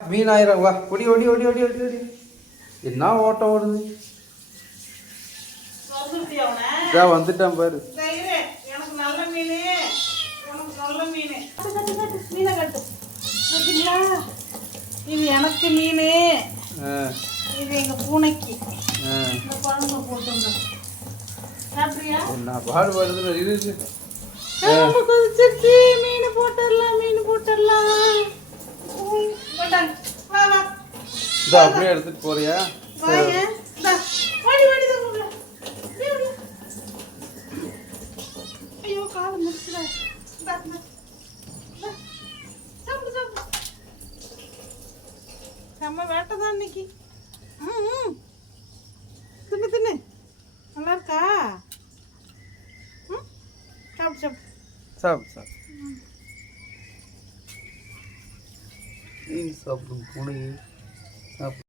மீன் ஆயிரம் வா ஒடி ஒடி ஒடி ஒடி ஒடி ஒடி என்ன ஓட்டம் ஓடுது இதான் வந்துட்டான் பாரு எனக்கு நல்ல மீன் எனக்கு நல்ல மீன் மீனை கட்டு பார்த்தீங்களா இது எனக்கு மீன் இது எங்கள் பூனைக்கு இந்த குழம்பு போட்டுருந்தோம் சாப்பிட்றியா என்ன பாடுபடுது இது கொதிச்சிருச்சு மீன் போட்டுடலாம் இதோ அப்படியே எடுத்துட்டு போறியா ஐயோ காலம் முடிச்சுடா செம்ம வேட்டைதான் இன்னைக்கு தின்னு தின்னு நல்லா இருக்கா சாப்பிடு சாப்பிடு சாப்பிடு மீன் சாப்பிடும் பூனை சாப்பிடு